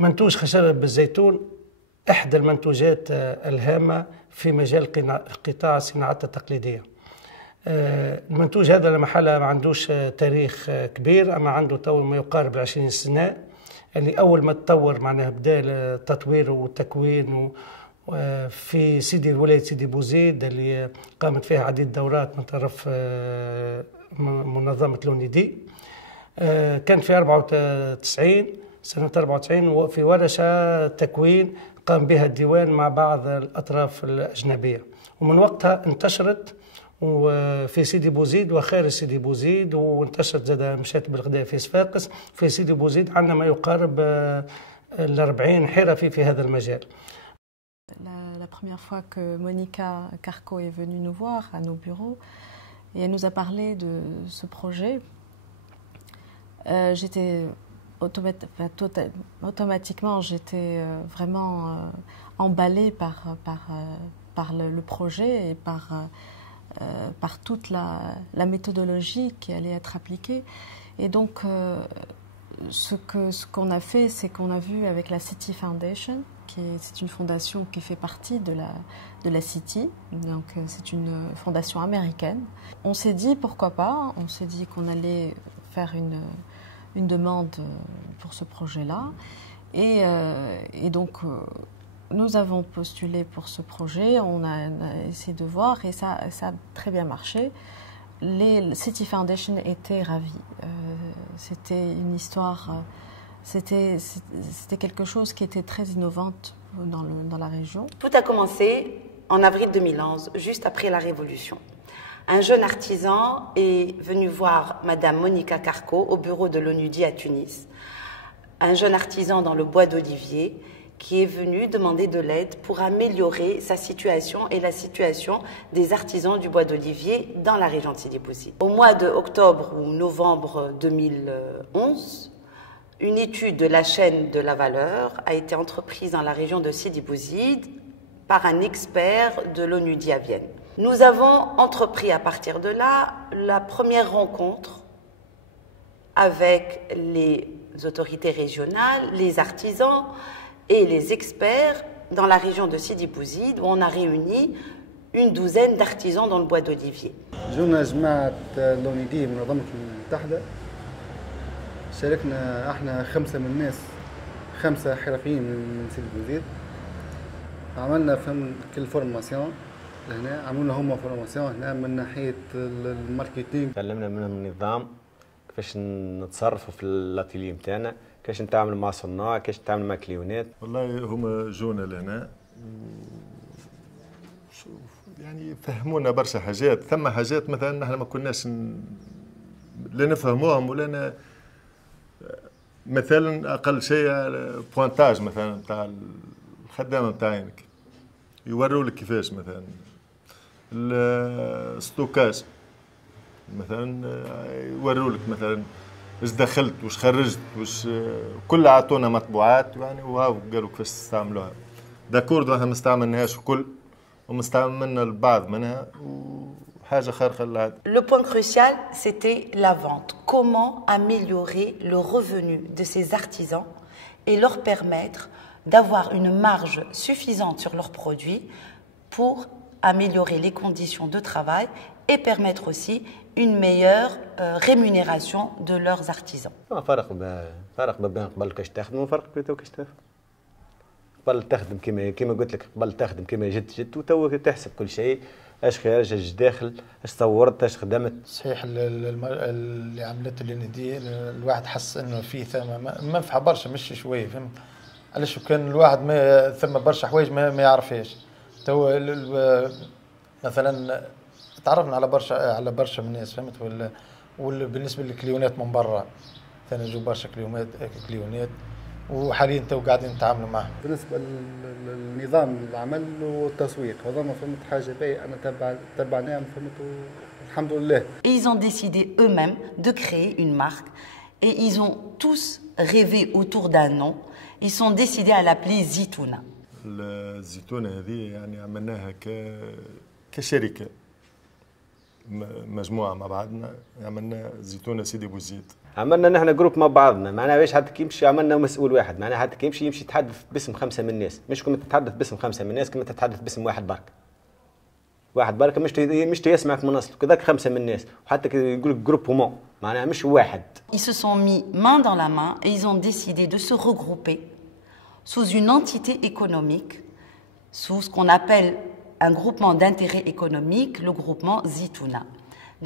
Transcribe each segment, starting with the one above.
منتوج خشب بالزيتون إحدى المنتوجات الهامة في مجال قطاع الصناعات التقليدية. المنتوج هذا لا محالة ما عندوش تاريخ كبير، أما عنده تو ما يقارب 20 سنة، اللي أول ما تطور معناها بدأ التطوير والتكوين في ولاية سيدي بوزيد اللي قامت فيها عديد دورات من طرف منظمة لونيدي. كان في سنة 94 وفي ورشة تكوين قام بها الديوان مع بعض الأطراف الأجنبية، ومن وقتها انتشرت وفي سيدي بوزيد وخارج سيدي بوزيد، وانتشرت زاد مشات بالغداء في صفاقس. في سيدي بوزيد عندنا ما يقارب 40 حرفي في هذا المجال. La première fois que Monica Carco est venue nous voir à nos bureaux et elle nous a parlé de ce projet, j'étais automatiquement vraiment emballée par le projet et par toute la méthodologie qui allait être appliquée. Et donc, ce qu'on a fait, c'est qu'on a vu avec la City Foundation, c'est une fondation qui fait partie de la City, donc c'est une fondation américaine. On s'est dit pourquoi pas, on s'est dit qu'on allait faire une demande pour ce projet-là. Et donc, nous avons postulé pour ce projet, on a essayé de voir et ça a très bien marché. Les City Foundation étaient ravis. C'était une histoire, c'était quelque chose qui était très innovante dans la région. Tout a commencé en avril 2011, juste après la Révolution. Un jeune artisan est venu voir Madame Monica Carco au bureau de l'ONUDI à Tunis. Un jeune artisan dans le bois d'Olivier qui est venu demander de l'aide pour améliorer sa situation et la situation des artisans du bois d'Olivier dans la région de Sidi Bouzid. Au mois d'octobre ou novembre 2011, une étude de la chaîne de la valeur a été entreprise dans la région de Sidi Bouzid par un expert de l'ONUDI à Vienne. Nous avons entrepris à partir de là la première rencontre avec les autorités régionales, les artisans et les experts dans la région de Sidi Bouzid où on a réuni une douzaine d'artisans dans le bois d'Olivier. جونا جماعة لونيدي منظمة المتحدة، شاركنا احنا 5 من الناس، 5 حرفيين من سيدي بوزيد. عملنا فهم كل فورماسيون هنا، عملنا هما فورماسيون هنا من ناحية الماركتينغ. تعلمنا منهم النظام كيفاش نتصرفوا في الاتيليه نتاعنا، كيفاش نتعامل مع صناع، كيفاش نتعامل مع كليونات. والله هما جونا لهنا يعني فهمونا برشا حاجات، ثم حاجات مثلا نحن ما كناش لا نفهموهم ولا مثلا اقل شيء بوانتاج مثلا نتاع الخدامه نتاعك يوروا لك كيفاش مثلا الستوكاج مثلا يوروا لك مثلا واش دخلت واش خرجت واش كل عطونا مطبوعات يعني وهاو قالوا كيفاش تستعملوها. داكورد احنا ما استعملناهاش الكل ومستعملنا البعض منها وحاجه خارقه للعاده. Le point crucial c'était la vente. Comment améliorer le revenu de ces artisans et leur permettre d'avoir une marge suffisante sur leurs produits pour améliorer les conditions de travail et permettre aussi une meilleure rémunération de leurs artisans. فرق بين قبل كاش تخدم وفرق بين تو كاش تخدم. قبل تخدم كيما قلت لك، قبل تخدم كيما جد وتو تحسب كل شيء، اش خارج اش داخل اش صورت اش خدمت. صحيح اللي عملته الندي الواحد حس انه في ثم منفعه برشا مش شويه، فهمت علاش؟ كان الواحد ما ثم برشا حوايج ما يعرفهاش. تو مثلا تعرفنا على برشا من الناس، فهمت؟ بالنسبه للكليونات من برا ثاني جو برشا كليونات وحاليا تو قاعدين نتعاملوا معهم. بالنسبه للنظام العمل والتسويق هذوما فهمت حاجه باهيه، انا تبعناهم فهمت الحمد لله. Et ils ont décidé eux-mêmes de créer une marque et ils ont tous rêvé autour d'un nom. Ils sont décidés à l'appeler Zitouna. الزيتونه هذه يعني عملناها كشركه مجموعه مع بعضنا، عملنا زيتونه سيدي بوزيد. عملنا نحن جروب مع بعضنا، معناها باش حتى كي يمشي عملنا مسؤول واحد، معناها حتى كي يمشي يتحدث باسم 5 من الناس، مش كما تتحدث باسم 5 من الناس، كما تتحدث باسم واحد برك. واحد برك مش يسمعك من اصله، كذاك 5 من الناس، وحتى كي يقول لك جروبومون معناها مش واحد. Ils se sont mis main dans la main et ils ont décidé de se regrouper sous une entité économique, sous ce qu'on appelle un groupement d'intérêt économique, le groupement Zitouna.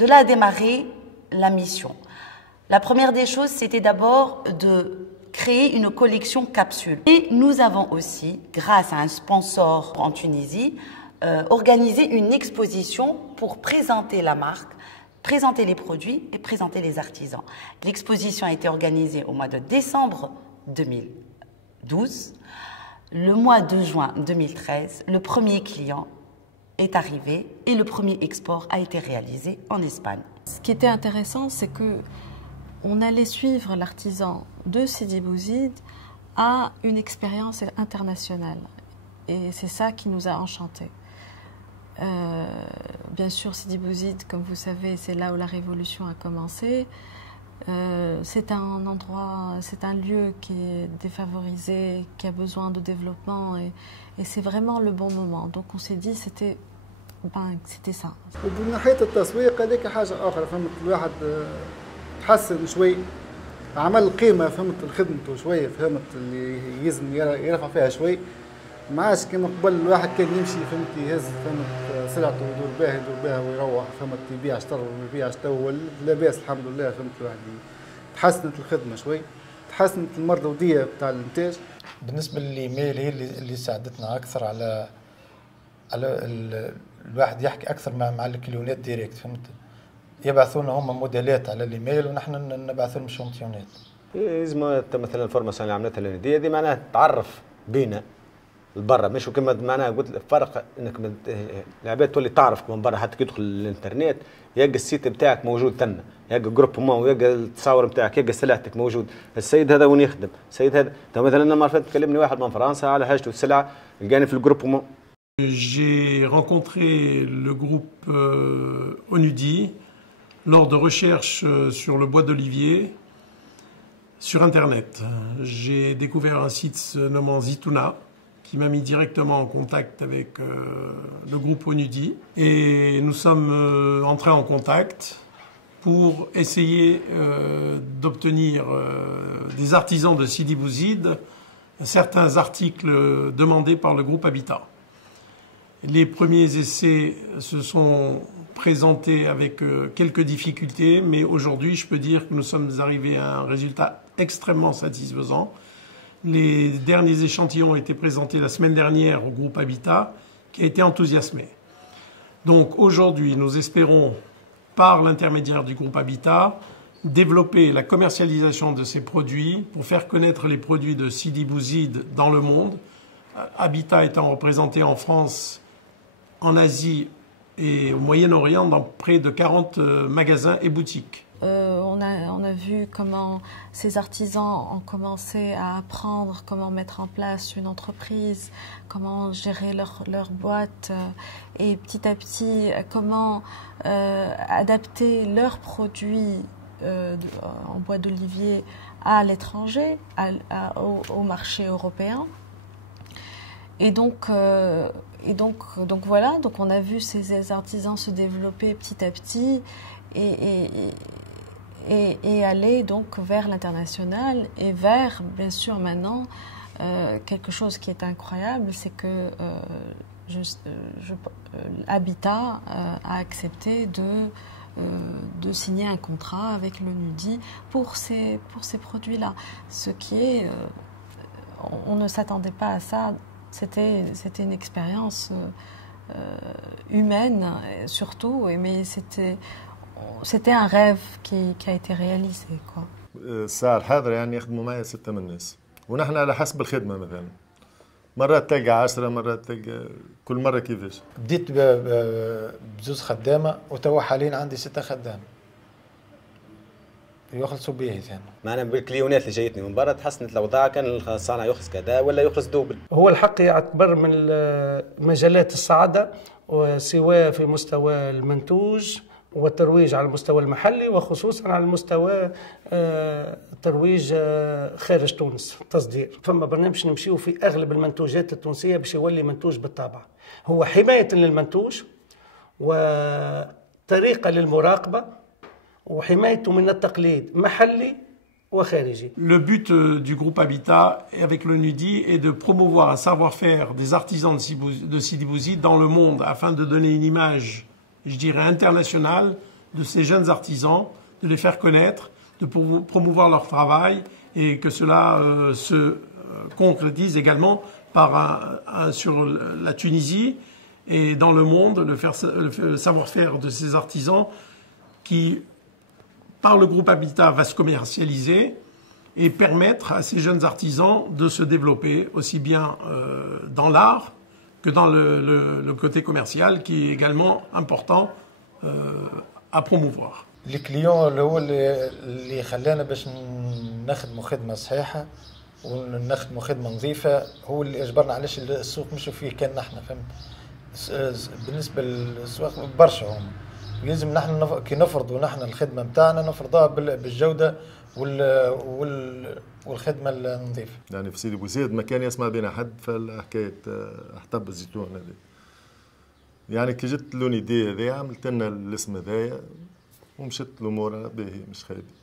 De là a démarré la mission. La première des choses, c'était d'abord de créer une collection capsule. Et nous avons aussi, grâce à un sponsor en Tunisie, organisé une exposition pour présenter la marque, présenter les produits et présenter les artisans. L'exposition a été organisée au mois de décembre 2012. Le mois de juin 2013, le premier client est arrivé et le premier export a été réalisé en Espagne. Ce qui était intéressant, c'est que on allait suivre l'artisan de Sidi Bouzid à une expérience internationale. Et c'est ça qui nous a enchantés. Bien sûr, Sidi Bouzid, comme vous savez, c'est là où la révolution a commencé. C'est un endroit, c'est un lieu qui est défavorisé, qui a besoin de développement et c'est vraiment le bon moment. Donc on s'est dit c'était ça. ومن ناحية التسويق هذيك حاجة أخرى، فهمت الواحد تحسن شوي، عمل قيمة، فهمت لخدمته شوية، فهمت اللي يلزم يرفع فيها شوي. ما عادش كما قبل الواحد كان يمشي فهمت يهز فهمت سلعته ويدور بها ويروح، فهمت يبيع اشترى ويبيع اشترى، لاباس الحمد لله، فهمت الواحد تحسنت الخدمة شوي، تحسنت المردودية بتاع الإنتاج. بالنسبة للإيميل هي اللي ساعدتنا أكثر على الواحد يحكي أكثر مع الكليونات ديريكت، فهمت؟ يبعثونا هم موديلات على الإيميل ونحن نبعث لهم شونتيونات. لازم مثلا الفورماسيون اللي عملتها الندية دي معناها تعرف بينا لبرا، مش كما معناها قلت الفرق انك العباد تولي تعرف من برا، حتى كي تدخل الانترنت يلقى السيت بتاعك موجود تما، يلقى جروب مون، ويلقى التصاور بتاعك، يلقى سلعتك موجود، السيد هذا وين يخدم، السيد هذا مثلا انا مرة تكلمني واحد من فرنسا على حاجته السلعه لقاني في الجروب مون. J'ai rencontré le groupe Onudi lors de recherches sur le bois d'olivier sur Internet. J'ai découvert un site se nommant Zitouna qui m'a mis directement en contact avec le groupe Onudi et nous sommes entrés en contact pour essayer d'obtenir des artisans de Sidi Bouzid certains articles demandés par le groupe Habitat. Les premiers essais se sont présentés avec quelques difficultés, mais aujourd'hui, je peux dire que nous sommes arrivés à un résultat extrêmement satisfaisant. Les derniers échantillons ont été présentés la semaine dernière au groupe Habitat, qui a été enthousiasmé. Donc aujourd'hui, nous espérons, par l'intermédiaire du groupe Habitat, développer la commercialisation de ces produits pour faire connaître les produits de Sidi Bouzid dans le monde. Habitat étant représenté en France, en Asie et au Moyen-Orient dans près de 40 magasins et boutiques. On a vu comment ces artisans ont commencé à apprendre comment mettre en place une entreprise, comment gérer leur boîte et petit à petit comment adapter leurs produits en bois d'olivier à l'étranger, au marché européen. Et donc voilà, donc on a vu ces artisans se développer petit à petit et aller donc vers l'international et vers, bien sûr maintenant, quelque chose qui est incroyable, c'est que Habitat a accepté de signer un contrat avec l'Onudi pour ces produits-là. Ce qui est, on ne s'attendait pas à ça. C'était une expérience humaine surtout, mais c'était un rêve qui a été réalisé quoi. الساعة الحاضرة يعني يخدموا معايا 6 من الناس، ونحن على حسب الخدمة مثلا مرات تلقى 10 مرات تلقى كل مرة كيفاش. بديت بزوز خدامة وتوا حاليا عندي 6 خدامة يخلصوا به ثاني. معنا بالكليونات اللي جايتني من برا تحسنت الاوضاع، كان الصانع يخلص كذا ولا يخلص دوبل. هو الحق يعتبر من مجالات السعادة، وسواء في مستوى المنتوج والترويج على المستوى المحلي وخصوصا على المستوى ترويج خارج تونس، تصدير. فما برنامج نمشيو في أغلب المنتوجات التونسية باش يولي منتوج بالطبع، هو حماية للمنتوج وطريقة للمراقبة وحمايته من التقليد محلي وخارجي. Le but du groupe Habitat avec l'ONUDI est de promouvoir un savoir-faire des artisans de Sidi Bouzid dans le monde afin de donner une image, je dirais, internationale de ces jeunes artisans, de les faire connaître, de promouvoir leur travail et que cela se concrétise également sur la Tunisie et dans le monde, le savoir-faire de ces artisans qui, par le groupe Habitat, va se commercialiser et permettre à ces jeunes artisans de se développer aussi bien dans l'art que dans le côté commercial qui est également important à promouvoir. Les clients اللي خلانا باش نخدموا خدمة صحيحة ونخدموا خدمة نظيفة هو اللي أجبرنا علاش السوق مشوا فيه كان نحن فهمت. بالنسبة للسواق برشا هم لازم نحن كي نفرضوا نحن الخدمة متاعنا نفرضوها بالجودة والخدمة النظيفة. يعني في سيدي بوزيد ما كان يسمع بينا حد في حكاية حطب الزيتون هذه. يعني كي جت لونيدي هذه عملت لنا الاسم هذايا ومشت الأمور باهي مش خايبة.